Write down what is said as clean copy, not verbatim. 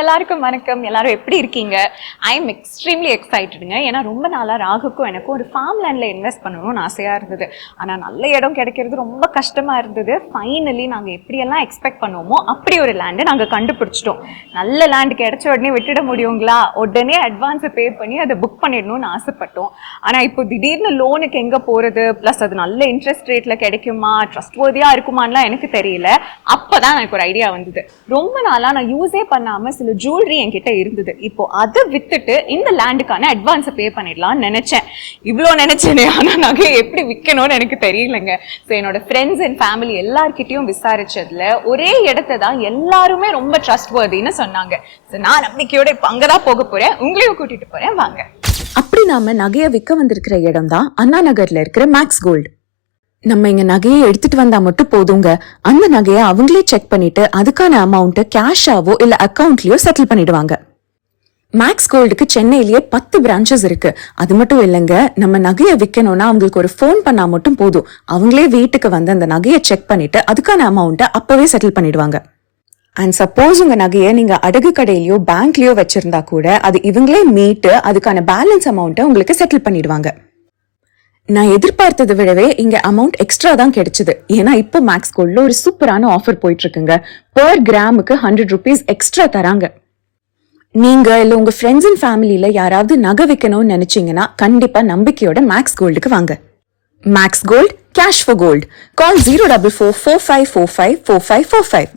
எல்லாருக்கும் வணக்கம். எல்லாரும் எப்படி இருக்கீங்க? ஐ எம் எக்ஸ்ட்ரீம்லி எக்ஸைட்டடுங்க. ஏன்னா ரொம்ப நாளாக ராகுக்கும் எனக்கும் ஒரு ஃபார்ம் லேண்டில் இன்வெஸ்ட் பண்ணணும்னு ஆசையாக இருந்தது. ஆனால் நல்ல இடம் கிடைக்கிறது ரொம்ப கஷ்டமாக இருந்தது. ஃபைனலி நாங்கள் எப்படியெல்லாம் எக்ஸ்பெக்ட் பண்ணுவோமோ அப்படி ஒரு லேண்டை நாங்கள் கண்டுபிடிச்சிட்டோம். நல்ல லேண்டு கிடைச்ச உடனே விட்டுட முடியுங்களா? உடனே அட்வான்ஸை பே பண்ணி அதை புக் பண்ணிடணும்னு ஆசைப்பட்டோம். ஆனால் இப்போ திடீர்னு லோனுக்கு எங்கே போகிறது, ப்ளஸ் அது நல்ல இன்ட்ரெஸ்ட் ரேட்டில் கிடைக்குமா, ட்ரஸ்ட்வர்தியாக இருக்குமான்லாம் எனக்கு தெரியல. அப்போ தான் எனக்கு ஒரு ஐடியா வந்தது. ரொம்ப நாளாக நான் யூஸே பண்ணாம சில ஜுவல்லரி என்கிட்ட இருந்தது. இப்போ அதை வித்துட்டு இந்த லேண்டுக்கான அட்வான்ஸை பே பண்ணிடலாம்னு நினைச்சேன். இவ்வளோ நினைச்சேனே, ஆனால் நகையை எப்படி விற்கணும்னு எனக்கு தெரியலங்க. ஸோ என்னோட ஃப்ரெண்ட்ஸ் அண்ட் ஃபேமிலி எல்லார்கிட்டையும் விசாரிச்சதுல ஒரே இடத்த தான் எல்லாருமே ரொம்ப ட்ரஸ்ட் வர்தின்னு சொன்னாங்க. ஸோ நான் நம்பிக்கையோட இப்போ அங்கதான் போக போறேன். உங்களையும் கூட்டிட்டு போறேன், வாங்க. அப்படி நாம நகையை விற்க வந்திருக்கிற இடம் தான் அண்ணா நகர்ல இருக்கிற மேக்ஸ் கோல்டு. நம்ம இங்க நகையை எடுத்துட்டு வந்தா மட்டும் போதுங்க. அந்த நகையை அவங்களே செக் பண்ணிட்டு அதுக்கான அமௌண்ட் கேஷாவோ இல்ல அக்கௌண்ட்லயோ செட்டில் பண்ணிடுவாங்க. மேக்ஸ் கோல்டுக்கு சென்னையிலேயே 10 பிரான்ச்சஸ் இருக்கு. அது மட்டும் இல்லைங்க, நம்ம நகையை விற்கணும்னா அவங்களுக்கு ஒரு ஃபோன் பண்ணா மட்டும் போதும். அவங்களே வீட்டுக்கு வந்து அந்த நகையை செக் பண்ணிட்டு அதுக்கான அமௌண்ட்டை அப்பவே செட்டில் பண்ணிடுவாங்க. அண்ட் சப்போஸ் உங்க நகையை நீங்க அடகு கடையிலயோ பேங்க்லயோ வச்சிருந்தா கூட அது இவங்களே மீட்டு அதுக்கான பேலன்ஸ் அமௌண்ட்டை உங்களுக்கு செட்டில் பண்ணிடுவாங்க. நான் எதிர்பார்த்ததை விடவே இங்க அமௌண்ட் எக்ஸ்ட்ரா தான் கிடைச்சது. ஏன்னா இப்போ மேக்ஸ் கோல்ட்ல ஒரு சூப்பரான ஆஃபர் போயிட்டு இருக்குங்க. பர் கிராமுக்கு 100 rupees எக்ஸ்ட்ரா தராங்க. நீங்க இல்ல உங்க ஃப்ரெண்ட்ஸ் அண்ட் ஃபேமிலியில யாராவது நகை வைக்கணும்னு நினைச்சீங்கன்னா கண்டிப்பா நம்பிக்கையோட மேக்ஸ் கோல்டுக்கு வாங்க. Max Gold, cash for gold. Call 04445454545.